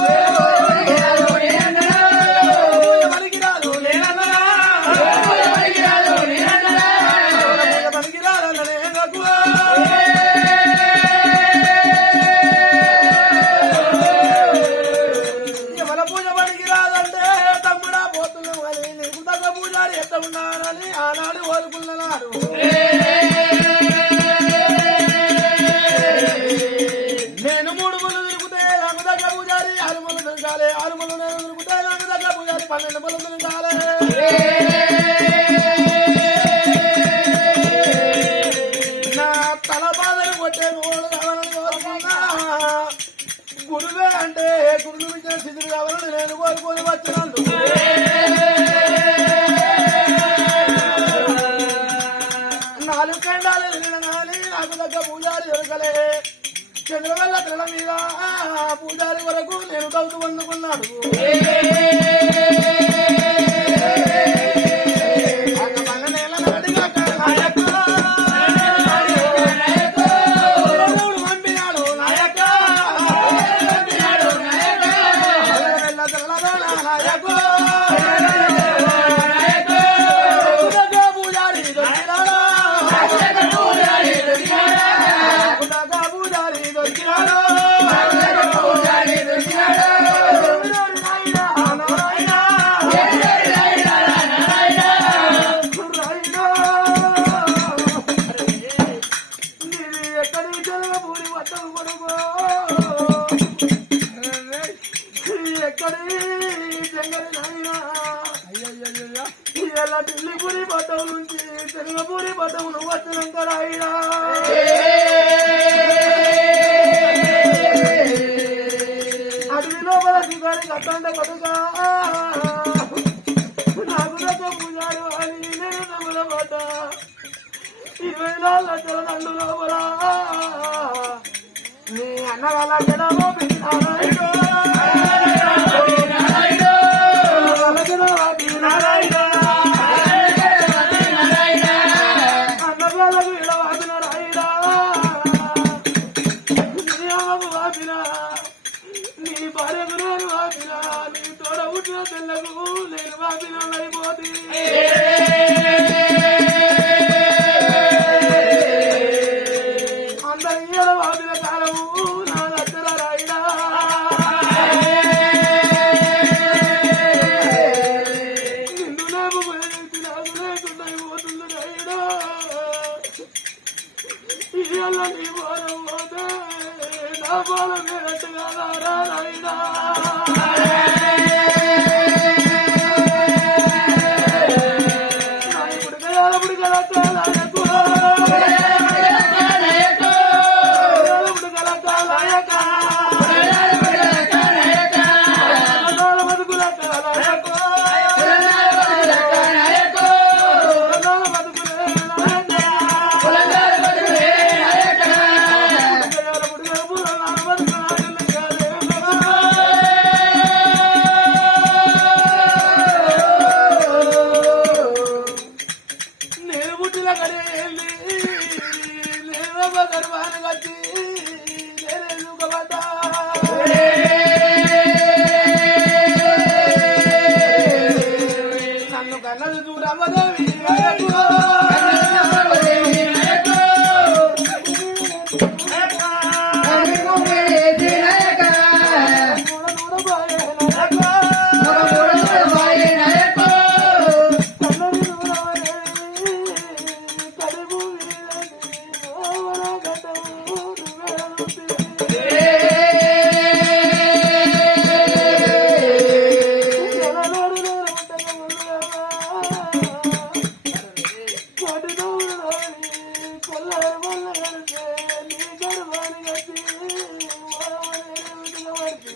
Yeah. పన్నెండు బుల్లలు నా తల బాధలు కొట్టాను గురువే అంటే గురువు ఇచ్చిన స్థితిని కావాలని నేను కోరుకొని వచ్చినాను నాలుగు కండాలు నాకు దగ్గర పూజాలు జరగలే రెండు వేల తెల మీద పూజారి వరకు నేను తవ్వుతూ అందుకున్నాడు పంపినాడు నాయకు! కట్టండ కడుగా నాగురక పూజారు అని నేను నమ్మలమాట ఇరవై నాలుగు లక్షల నన్ను నమ్మరా నీ అన్న వాళ్ళ జనమో మోదీ నేను పుట్టిన కడే లేవ గర్భాన్ని వచ్చి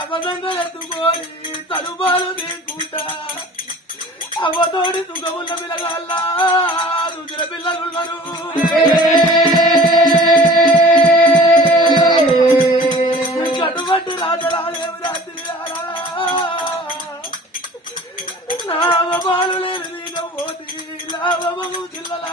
అవదండలెత్తుకోని తలుపాలు తీసుకుంటా అవతోడి సుఖమున్న పిల్లగాళ్ళ రుచిర పిల్లలున్నారు కట్టుబట్టు రాజరాలేమి రాత్రి లాభపాలు లేని పోటీ లాభము జిల్లల